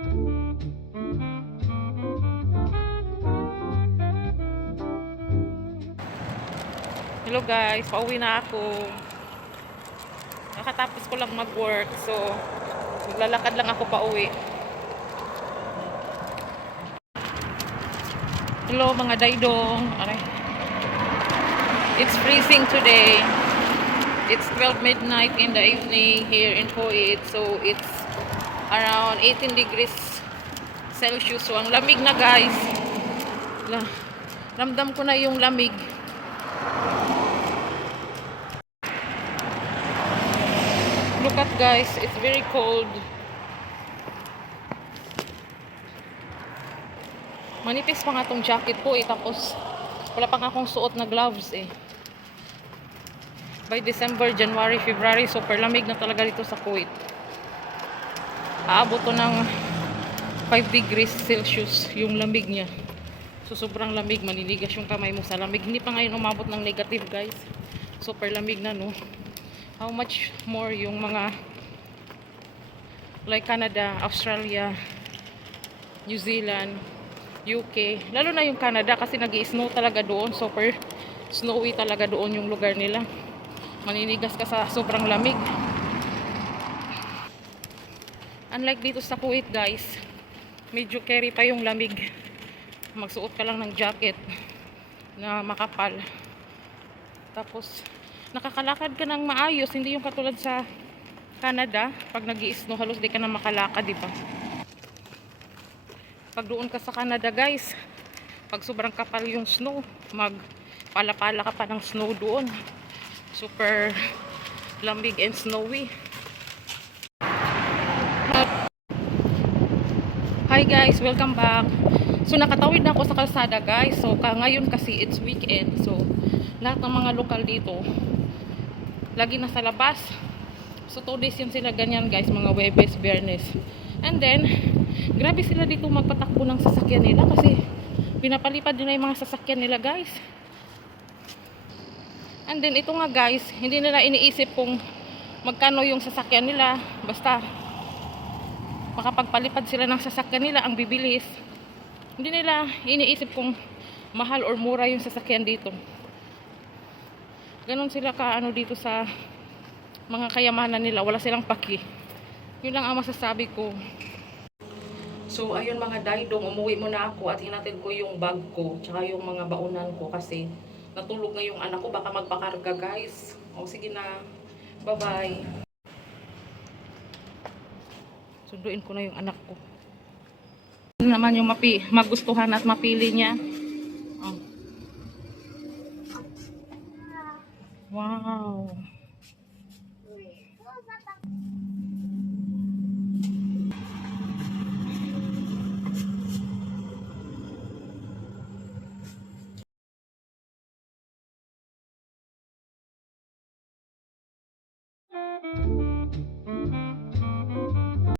Hello guys, pauwi na ako. Nakatapos ko lang mag-work, so maglalakad lang ako pauwi. Hello mga daydong. Aray. It's freezing today. It's 12 midnight in the evening here in Kuwait, so it's around 18 degrees Celsius. So ang lamig na guys. Ramdam ko na yung lamig. Look at guys, it's very cold. Manipis pa nga tong jacket ko eh, tapos wala pang akong suot na gloves eh. By December, January, February, super lamig na talaga dito sa Kuwait. Aabot to ng 5 degrees Celsius yung lamig niya. So sobrang lamig, maniligas yung kamay mo sa lamig. Hindi pa ngayon umabot ng negative guys. Super lamig na no. How much more yung mga like Canada, Australia, New Zealand, UK, lalo na yung Canada kasi nag-i-snow talaga doon, super snowy talaga doon yung lugar nila. Maninigas ka sa sobrang lamig. Unlike dito sa Kuwait guys, medyo carry pa yung lamig. Magsuot ka lang ng jacket na makapal. Tapos nakakalakad ka ng maayos, hindi yung katulad sa Canada, pag nag-i-snow halos di ka na makalakad, di ba? Pag doon ka sa Canada guys, pag sobrang kapal yung snow, magpala-pala ka pa ng snow doon. Super lamig and snowy. Hi guys, welcome back. So nakatawid na ako sa kalsada guys. So ngayon kasi it's weekend. So lahat ng mga lokal dito lagi nasa labas. So 2 days yun sila ganyan guys, mga Webes, Biyernes. And then grabe sila dito magpatakbo ng sasakyan nila kasi pinapalipad nila yung mga sasakyan nila guys. And then ito nga guys, hindi nila iniisip kung magkano yung sasakyan nila. Basta makapagpalipad sila ng sasakyan nila, ang bibilis. Hindi nila iniisip kung mahal or mura yung sasakyan dito. Ganon sila ka ano dito sa mga kayamanan nila, wala silang paki. Yun lang ang masasabi ko. So ayun mga daydong, umuwi muna ako at hinatid ko yung bag ko tsaka yung mga baunan ko kasi natulog na yung anak ko, baka magpakarga guys. O sige na, bye bye. Sunduin ko na yung anak ko. Ano naman yung magustuhan at mapili niya. Oh. Wow.